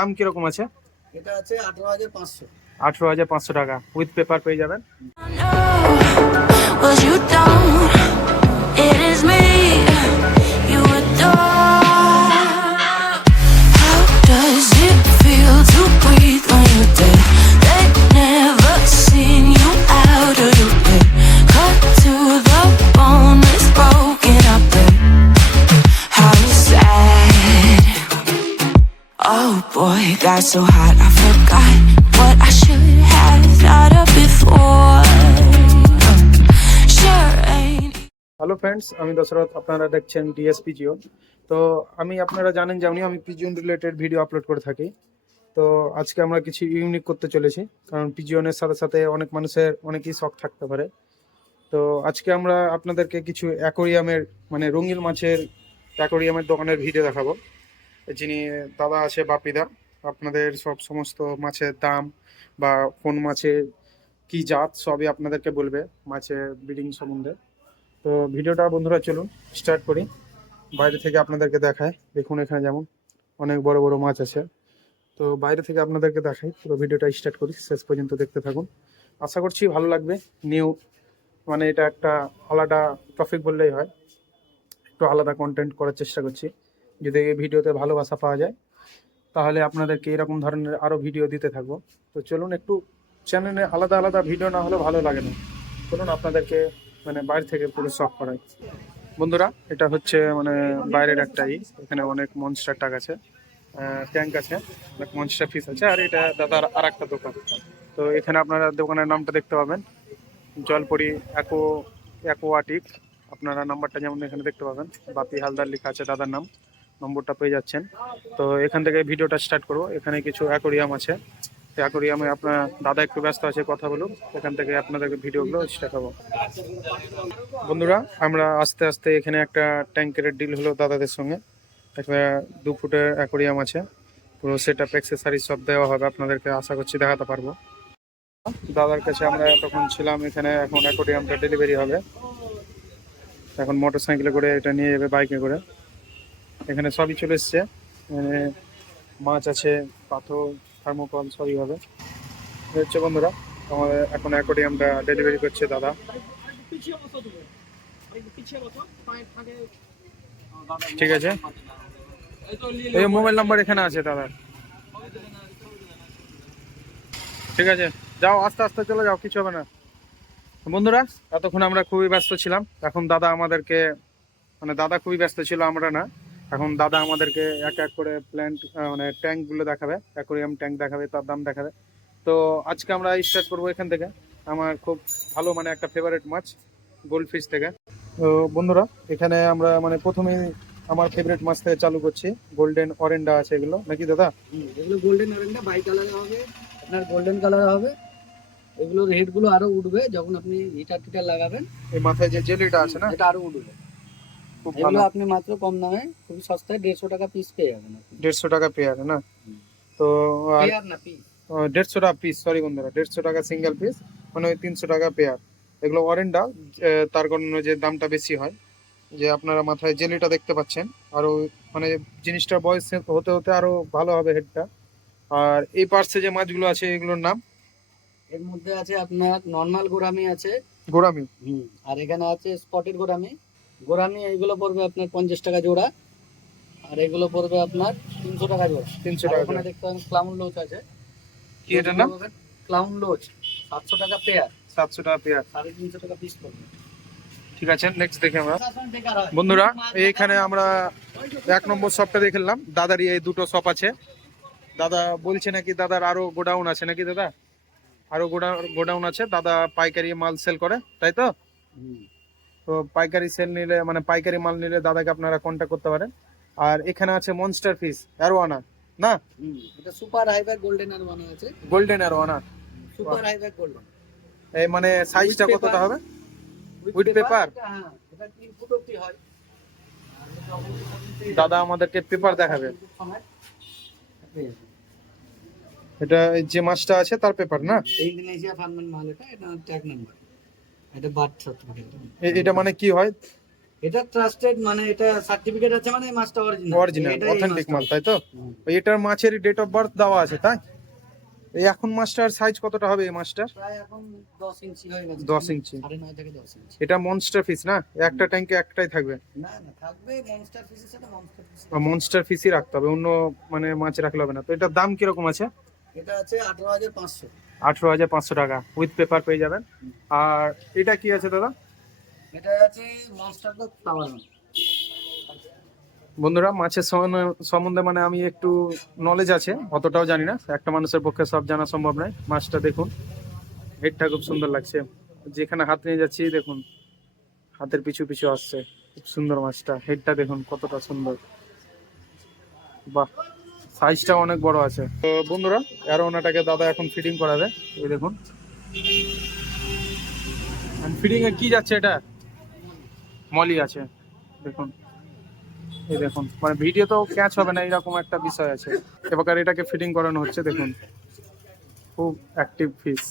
দাম কীরকম আছে? এটা আছে আঠারো হাজার পাঁচশো। আঠেরো হাজার পাঁচশো টাকা। উইথ পেপার পেয়ে যাবেন। Got so hot, I forgot what I should have thought of before. Hello friends আমি দশরথ আপনারা দেখছেন ডিএসপি জিও তো আমি আপনারা জানেন যেমনি আমি পিজিয়ন রিলেটেড ভিডিও আপলোড করে থাকি। তো আজকে আমরা কিছু ইউনিক করতে চলেছি কারণ পিজিয়নের সাথে সাথে অনেক মানুষের অনেকই শখ থাকতে পারে। তো আজকে আমরা আপনাদেরকে কিছু অ্যাকোরিয়ামের মানে রঙিন মাছের অ্যাকোরিয়ামের দোকানের ভিডিও দেখাবো। যিনি দাদা আছে বাপিদা। আপনাদের সব সমস্ত মাছের দাম বা কোন মাছের কি জাত সবই আপনাদেরকে বলবে মাছের ব্রিডিং সম্বন্ধে। তো ভিডিওটা বন্ধুরা চলুন, স্টার্ট করি। বাইরে থেকে আপনাদেরকে দেখায়, দেখুন এখানে যেমন অনেক বড় বড় মাছ আছে। তো বাইরে থেকে আপনাদেরকে দেখাই, পুরো ভিডিওটা স্টার্ট করি, শেষ পর্যন্ত দেখতে থাকুন। আশা করছি ভালো লাগবে নিউ মানে এটা একটা আলাদা টপিক বললেই হয়। একটু আলাদা কন্টেন্ট করার চেষ্টা করছি, যদি ভিডিওতে ভালোবাসা পাওয়া যায়। তাহলে আপনাদেরকে এরকম ধরনের আরও ভিডিও দিতে থাকব। তো চলুন একটু চ্যানেলে আলাদা আলাদা ভিডিও না হলে ভালো লাগে না। চলুন আপনাদেরকে মানে বাইরে থেকে পুরো শখ করাই। বন্ধুরা, এটা হচ্ছে মানে বাইরের একটা ই। এখানে অনেক মনস্টার টাক আছে ট্যাঙ্ক আছে, অনেক মনস্টার ফিস আছে, আর এটা দাদার আর একটা দোকান। তো এখানে আপনারা দোকানের নামটা দেখতে পাবেন। জলপরি অ্যাকো অ্যাকোয়াটিক আপনারা নাম্বারটা যেমন এখানে দেখতে পাবেন। বাপি হালদার লেখা আছে দাদার নাম। নম্বরটা পেয়ে যাচ্ছেন। তো এখান থেকে ভিডিওটা স্টার্ট করব। এখানে কিছু অ্যাকোরিয়াম আছে। অ্যাকোরিয়ামে আপনার দাদা একটু ব্যস্ত আছে, কথা বলুন এখান থেকে আপনাদেরকে ভিডিওগুলো হব বন্ধুরা, আমরা আস্তে আস্তে এখানে একটা ট্যাঙ্কের ডিল হলো দাদাদের সঙ্গে। একটা দু ফুটের অ্যাকোরিয়াম আছে। পুরো সেট আপ অ্যাক্সেসারিজ সব দেওয়া হবে আপনাদেরকে। আশা করছি দেখাতে পারব। দাদার কাছে আমরা তখন ছিলাম, এখানে এখন অ্যাকোরিয়ামটা ডেলিভারি হবে। এখন মোটর সাইকেলে করে এটা নিয়ে যাবে বাইকে করে। এখানে সবই চলে এসছে। মাছ আছে, পাথর, থার্মোকল, সবই হবে। হচ্ছে বন্ধুরা, আমাদের এখন অ্যাকোরিয়ামটা ডেলিভারি করছে দাদা। ঠিক আছে। এই মোবাইল নাম্বার এখানে আছে দাদা। ঠিক আছে, যাও, আস্তে আস্তে চলে যাও, কিছু হবে না। বন্ধুরা, এতক্ষণ আমরা খুবই ব্যস্ত ছিলাম। এখন দাদা আমাদেরকে মানে দাদা খুবই ব্যস্ত ছিল, আমরা না। এখন দাদা আমাদেরকে এক এক করে প্ল্যান্ট মানে ট্যাঙ্কগুলো দেখাবে অ্যাকোরিয়াম ট্যাঙ্ক দেখাবে তার দাম দেখাবে। তো আজকে আমরা স্টার্ট করব এখান থেকে। আমার খুব ভালো মানে একটা ফেভারিট মাছ গোল্ড ফিশ থেকে। তো বন্ধুরা এখানে আমরা মানে প্রথমেই আমার ফেভারিট মাছ থেকে চালু করছি। গোল্ডেন অরেন্ডা আছে এগুলো। নাকি দাদা? এগুলো গোল্ডেন অরেঞ্জটা বাই কালারে হবে আপনার গোল্ডেন কালার হবে। এগুলোর হেডগুলো আরও উঠবে যখন আপনি হিটার টিটার লাগাবেন। এই মাথায় যে জেলিটা আছে না? এটা আরও উঠবে। খুব ভালো। এগুলো আপনি মাত্র কম দামে খুবই সস্তায় দেড়শো টাকা পিস পেয়ে যাবেন দেড়শো টাকা পেয়ার না? তো পেয়ার না পিস দেড়শো টাকা পিস সরি বন্ধুরা দেড়শো টাকা সিঙ্গেল পিস মানে ওই তিনশো টাকা পেয়ার। এগুলো অরেন্ডা তার কারণে যে দামটা বেশি হয়। যে আপনারা মাথায় জেলিটা দেখতে পাচ্ছেন আরও মানে জিনিসটা বয়স হতে হতে আরও ভালো হবে হেডটা আর এই পার্শ্বে যে মাছগুলো আছে এগুলোর নাম? এর মধ্যে আছে আপনার নর্মাল গোরামি আছে। গোড়ামি। হুম আর এখানে আছে স্পটেড গোরামি গোরামি এইগুলো পড়বে আপনার পঞ্চাশ টাকা জোড়া আর এগুলো পড়বে আপনার তিনশো টাকা জোড়া। তিনশো টাকা ওখানে দেখতে পাবেন ক্লাউন লোচ আছে। কি এটার নাম? ক্লাউন লোচ সাতশো টাকা পেয়ার সাতশো টাকা পেয়ার সাড়ে তিনশো টাকা পিস পড়বে। ঠিক আছে নেক্সট দেখে আমরা। বন্ধুরা এইখানে আমরা এক নম্বর শপটা দেখলাম দাদারই এই দুটো শপ আছে। দাদা বলছে নাকি দাদার আরও গোডাউন আছে নাকি দাদা? আরও গোডাউন আছে। দাদা পাইকারি মাল সেল করে তাই তো? হুম। তো পাইকারি সেল নিলে মানে পাইকারি মাল নিলে দাদাকে আপনারা কন্ট্যাক্ট করতে পারেন। আর এখানে আছে মনস্টার ফিস অ্যারোয়ানা না? এটা সুপার হাইব্যাক গোল্ডেন বানা আছে। Golden arowana super highback golden এই মানে সাইজটা কতটা হবে? With পেপার হ্যাঁ এটা তিন ফুট অব্দি হয়। দাদা আমাদেরকে পেপার দেখাবে। এটা যে মাছটা আছে তার পেপার না? ইন্দোনেশিয়া ফার্মেন্ট মাল এটা এটা ট্যাগ নাম্বার। এটা বার্থ সার্টিফিকেট এটা মানে কি হয়? এটা ট্রাস্টেড মানে এটা সার্টিফিকেট আছে মানে মাছটা অরিজিনাল অরিজিনাল অথেন্টিক মাল তাই তো? এটার মাছের ডেট অফ বার্থ দেওয়া আছে তাই? এই এখন মাছটার সাইজ কতটা হবে এই মাছটার প্রায় এখন 10 ইঞ্চি হয়ে গেছে। 10 ইঞ্চি। সাড়ে নয় থেকে 10 ইঞ্চি। এটা মনস্টার ফিশ না? একটা ট্যাঙ্কে একটাই থাকবে? না না থাকবে মনস্টার ফিশ সেটা মনস্টার ফিশ মনস্টার ফিশই রাখতে হবে অন্য মানে মাছ রাখলে হবে না। তো এটার দাম কীরকম আছে? এটা আছে 18500 আঠেরো হাজার পাঁচশো টাকা উইথ পেপার পেয়ে যাবেন। আর এটা কি আছে দাদা? এটা আছে মনস্টার বন্ধুরা মাছের সম- সম্বন্ধে মানে আমি একটু নলেজ আছে অতটাও জানি না। একটা মানুষের পক্ষে সব জানা সম্ভব নয়। মাছটা দেখুন হেডটা খুব সুন্দর লাগছে। যেখানে হাত নিয়ে যাচ্ছি দেখুন হাতের পিছু পিছু আসছে। খুব সুন্দর মাছটা হেডটা দেখুন কতটা সুন্দর। বাহ! সাইজটা অনেক বড় আছে। তো বন্ধুরা অ্যারোনাটাকে দাদা এখন ফিটিং করাবে। এই দেখুন। ফিটিং এ কি যাচ্ছে এটা? মলি আছে। দেখুন। এই দেখুন। মানে ভিডিও তো ক্যাচ হবে না এরকম একটা বিষয় আছে। এবার এটাকে ফিটিং করানো হচ্ছে দেখুন। খুব অ্যাক্টিভ ফিস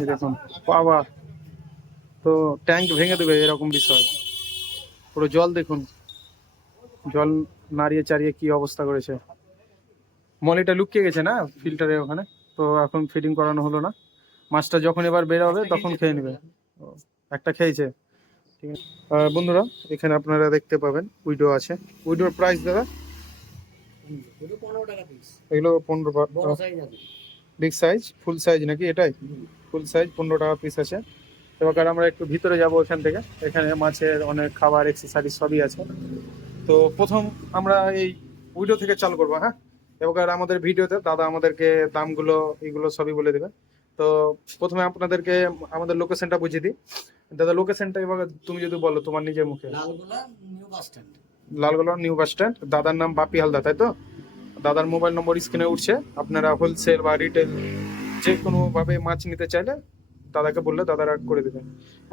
এই দেখুন। বাবা। তো ট্যাঙ্ক ভেঙে দেবে এরকম বিষয়। পুরো জল দেখুন। জল নাড়িয়ে চাড়িয়ে কি অবস্থা করেছে? মলিটা লুকিয়ে গেছে না ফিল্টারে ওখানে? তো এখন ফিটিং করানো হলো না। মাছটা যখন এবার বের হবে তখন খেয়ে নেবে। একটা খেয়েছে। ঠিক আছে। বন্ধুরা এখানে আপনারা দেখতে পাবেন উইডো আছে। উইডোর প্রাইস দাদা? এটা 15 টাকা পিস এগুলো পনেরো বিগ সাইজ ফুল সাইজ নাকি এটাই? ফুল সাইজ পনেরো টাকা পিস আছে। এবার আমরা একটু ভিতরে যাব এখান থেকে। এখানে মাছের অনেক খাবার এক্সেসারিজ সবই আছে। তো প্রথম আমরা এই উইডো থেকে চালু করব হ্যাঁ? এবার আমাদের ভিডিওতে দাদা আমাদেরকে দামগুলো এগুলো সবই বলে দেবে। তো প্রথমে আপনাদেরকে আমাদের লোকেশনটা বুঝিয়ে দিই। দাদা লোকেশনটা এবার তুমি যদি বলো তোমার নিজের মুখে। Lalgola new bus stand. Lalgola new bus stand. দাদার নাম বাপি হালদা তাই তো? দাদার মোবাইল নম্বর স্ক্রিনে উঠছে। আপনারা হোলসেল বা রিটেল যে কোনো ভাবে মাছ নিতে চাইলে দাদাকে বললে দাদারা করে দেবেন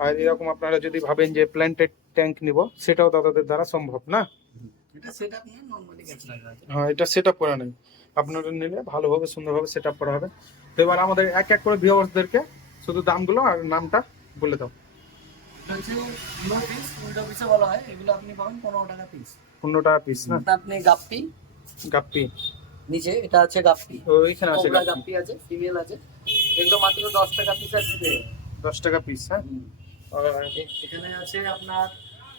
আর এরকম আপনারা যদি ভাবেন যে প্ল্যান্টেড ট্যাঙ্ক নিব সেটাও দাদাদের দ্বারা সম্ভব না? হ্যাঁ এটা সেট আপ করা নেই। আপনারা নিলে ভালোভাবে সুন্দরভাবে সেট আপ করা হবে। তো এবার আমাদের এক এক করে ভিউয়ার্সদেরকে শুধু দামগুলো আর নামটা বলে দাও। বলা হয়। এগুলো আপনি পাবেন 15 টাকা পিস পনেরো টাকা পিস না আপনি গাপ্পি। গাপ্পি। নিচে এটা আছে গাপ্পি। ওইখানে আছে গাপ্পি। আছে ফিমেল আছে। এগুলো মাত্র 10 টাকা পিস আছে দশ টাকা পিস হ্যাঁ? আর এখানে আছে আপনার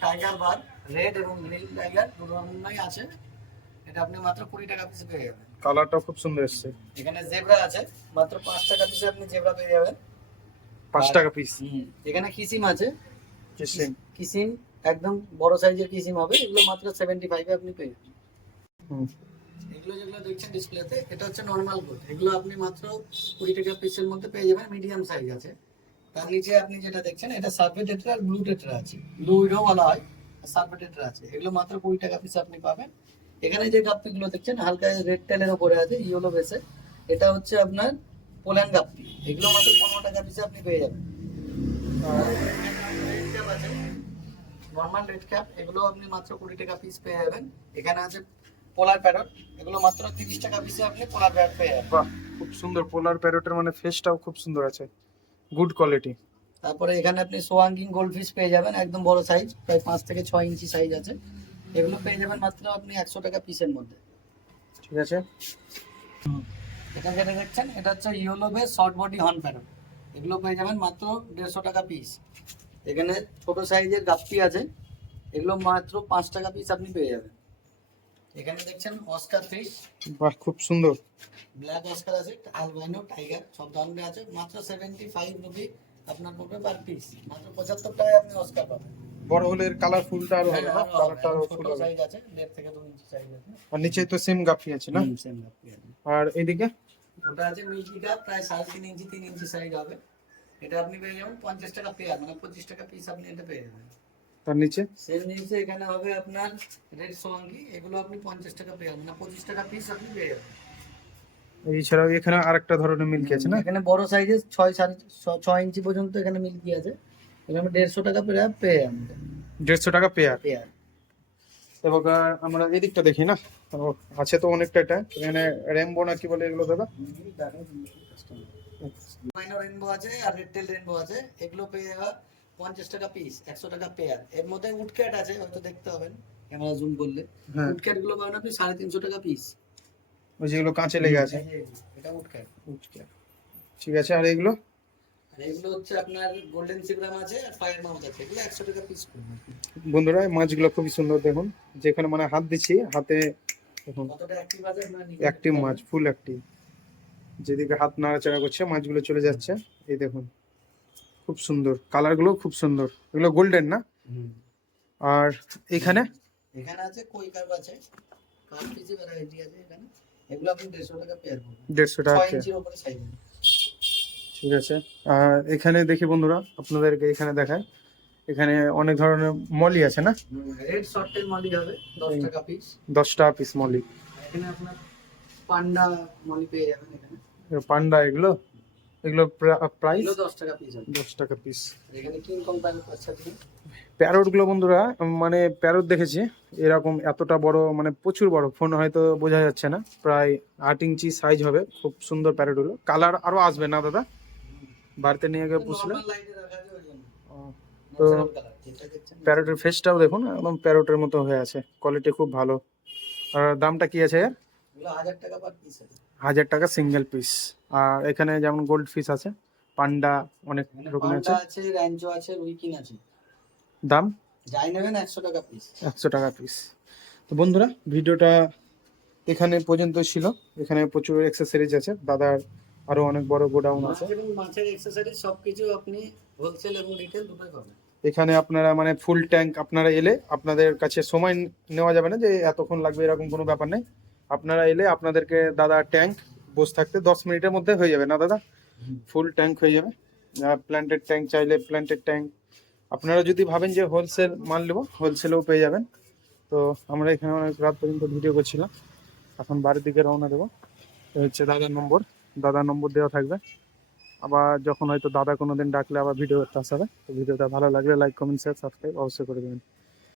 টাইগার বার রেড এবং গ্রিন টাইগার দুটো রকমই আছে। এটা আপনি মাত্র 20 টাকা পিসে পেয়ে যাবেন। কালারটাও খুব সুন্দর এসছে। এখানে জেব্রা আছে মাত্র 5 টাকা পিসে আপনি জেব্রা পেয়ে যাবেন। পাঁচ টাকা পিস এখানে কিসিম আছে। কিসিম। কিসিম একদম বড় সাইজের কিসিম হবে এগুলো মাত্র 75 এ আপনি পেয়ে যাবেন। এগুলো যেগুলো দেখছেন ডিসপ্লেতে এটা হচ্ছে নর্মাল গোল এগুলো আপনি মাত্র কুড়ি টাকা পিসের মধ্যে পেয়ে যাবেন মিডিয়াম সাইজ আছে। তার নিচে আপনি যেটা দেখছেন, এটা সার্ভে টেট্রা আর ব্লু টেট্রা আছে। ব্লু উইডো বলা হয় সার্ভে টেট্রা আছে। এগুলো মাত্র কুড়ি টাকা পিস আপনি পাবেন। এখানে যে গাপ্পিগুলো দেখছেন, হালকা রেড টেলের উপরে আছে ইয়েলো বেসে এটা হচ্ছে আপনার পোল্যান্ড গাপ্পি। এগুলো মাত্র পনেরো টাকা পিসে আপনি পেয়ে যাবেন। নর্মাল রেড ক্যাপ এগুলো আপনি মাত্র কুড়ি টাকা পিস পেয়ে যাবেন। এখানে আছে পোলার প্যারট এগুলো মাত্র তিরিশ টাকা পিসে আপনি পোলার প্যারট পেয়ে যাবেন। খুব সুন্দর। পোলার প্যারোটের মানে ফেসটাও খুব সুন্দর আছে। গুড কোয়ালিটি তারপরে এখানে আপনি সোয়াঙ্গিং গোল্ড ফিশ পেয়ে যাবেন একদম বড় সাইজ প্রায় পাঁচ থেকে ছয় ইঞ্চি সাইজ আছে। এগুলো পেয়ে যাবেন মাত্র আপনি একশো টাকা পিসের মধ্যে। ঠিক আছে। এটা যেটা দেখছেন এটা হচ্ছে yellow base short body horn parrot এগুলো পেয়ে যাবেন মাত্র দেড়শো টাকা পিস এখানে ছোট সাইজের গাপ্পি আছে। এগুলো মাত্র পাঁচ টাকা পিস আপনি পেয়ে যাবেন। এখানে দেখছেন অস্কার ফিশ বাহ খুব সুন্দর। ব্ল্যাক অস্কার আছে আলবাইনো টাইগার সব ধরনের আছে। মাত্র সেভেন্টি ফাইভ রুপি আপনার পড়বে পার পিস মাত্র পঁচাত্তর টাকায় আপনি অস্কার পাবেন। বড় হলে কালারফুলটা আরও হবে না? কালারটা আরও ফুল হবে। সাইজ আছে দেড় থেকে দু ইঞ্চি সাইজ আছে। আর নিচে তো সেম গাফি আছে না? same গাপ্পি আছে। আর এইদিকে? ওটা আছে মিল্কি কাপ প্রায় সাড়ে তিন ইঞ্চি তিন ইঞ্চি সাইজ হবে। এটা আপনি পেয়ে যাবেন পঞ্চাশ টাকা পেয়ার মানে পঁচিশ টাকা পিস আপনি এটা পেয়ে যাবেন। তার নিচে? সেম জিনিসে এখানে হবে আপনার রেড সোয়াঙ্গি এগুলো আপনি পঞ্চাশ টাকা পেয়ার মানে পঁচিশ টাকা পিস আপনি পেয়ে যাবেন। এছাড়াও এখানে আরেকটা ধরনের মিল্কি আছে না? এখানে বড় সাইজের ছয় সাড়ে ছ- ছয় ইঞ্চি পর্যন্ত এখানে মিল্কি আছে। এখানে দেড়শো টাকা পেয়ার পেয়ে যাবেন। দেড়শো টাকা পেয়ার পেয়ার এবার আমরা এদিকটা দেখি না? আছে তো অনেকটা এটা। এখানে রেমবো না কি বলে এগুলো দাদা? রেনবো আছে আর রেড টেল রেনবো আছে। এগুলো পেয়ে যাওয়া পঞ্চাশ টাকা পিস একশো টাকা পেয়ার এর মধ্যে উডক্যাট আছে হয়তো দেখতে হবেন ক্যামেরা জুম করলে। হ্যাঁ। উডক্যাটগুলো পাবেন আপনি সাড়ে তিনশো টাকা পিস ওই যেগুলো কাঁচে লেগে আছে। এটা উডক্যাট ঠিক আছে আর এগুলো? আর এগুলো হচ্ছে আপনার গোল্ডেন সিগ্রাম আছে আর ফায়ার মাউথ আছে। এগুলো একশো টাকা পিস বন্ধুরা মাছগুলো খুবই সুন্দর দেখুন। যেখানে মানে হাত দিচ্ছি হাতে দেখুন। অ্যাক্টিভ মাছ ফুল অ্যাক্টিভ যেদিকে হাত নাড়াচাড়া করছে মাছগুলো চলে যাচ্ছে। এই দেখুন। খুব সুন্দর। কালারগুলো খুব সুন্দর। এগুলো গোল্ডেন না? আর এখানে? এখানে আছে কই কার্প আছে। কার্প ভ্যারাইটি আছে এখানে। এগুলো আপনি দেড়শো টাকা পেয়ার করবেন। দেড়শো টাকা ছয় ইঞ্চির উপরে সাইজ ঠিক আছে। আর এখানে দেখি বন্ধুরা আপনাদেরকে এখানে দেখায় এখানে অনেক ধরনের মলি আছে না? রেড মালি হবে দশ হুম। টাকা পিস দশটা পিস মলি। এখানে আপনার পান্ডা মালি পেয়ে যাবেন এখানে। পান্ডা এগুলো? এগুলো প্রাইস এগুলো দশ টাকা পিস টাকা পিস এখানে কিং কং প্যাকেট পাচ্ছে প্যারটগুলো বন্ধুরা মানে প্যারট দেখেছি। এরকম এতটা বড় মানে প্রচুর বড়। ফোন হয়তো বোঝা যাচ্ছে না। প্রায় আট ইঞ্চি সাইজ হবে। খুব সুন্দর প্যারটগুলো কালার আরও আসবে না দাদা? বাড়িতে নিয়ে গিয়ে পুষলে? তো প্যারটের ফেসটাও দেখুন একদম প্যারটের মতো হয়ে আছে। কোয়ালিটি খুব ভালো। আর দামটা কি আছে এর? হাজার টাকা পার পিস আছে হাজার টাকা সিঙ্গেল পিস আর এখানে যেমন গোল্ড ফিস আছে পান্ডা অনেক এখানে রকম আছে। আছে র্যাঞ্চো আছে রুইকিন আছে। দাম? যাই নেবেন একশো টাকা পিস একশো টাকা পিস তো বন্ধুরা ভিডিওটা এখানে পর্যন্ত ছিল। এখানে প্রচুর অ্যাক্সেসরিজ আছে। দাদার আরও অনেক বড় গোডাউন আছে। এবং মাছের এক্সেসরিজ সবকিছু আপনি হোলসেল এবং রিটেল দুটোই পাবেন। এখানে আপনারা মানে ফুল ট্যাঙ্ক আপনারা এলে আপনাদের কাছে সময় নেওয়া যাবে না যে এতক্ষণ লাগবে এরকম কোনো ব্যাপার নেই। আপনারা এলে আপনাদেরকে দাদা ট্যাঙ্ক বসে থাকতে দশ মিনিটের মধ্যে হয়ে যাবে, না দাদা? ফুল ট্যাঙ্ক হয়ে যাবে। প্ল্যান্টেড ট্যাঙ্ক চাইলে প্ল্যান্টেড ট্যাঙ্ক আপনারা যদি ভাবেন যে হোলসেল মাল নেব হোলসেলেও পেয়ে যাবেন। তো আমরা এখানে অনেক রাত পর্যন্ত ভিডিও করছিলাম। এখন বাড়ির দিকে রওনা দেবো। হচ্ছে দাদার নম্বর। দাদার নম্বর দেওয়া থাকবে। আবার যখন হয়তো দাদা কোনো দিন ডাকলে আবার ভিডিও করতে আসবে তো ভিডিওটা ভালো লাগলে লাইক কমেন্ট শেয়ার সাবস্ক্রাইব অবশ্যই করে দেবেন।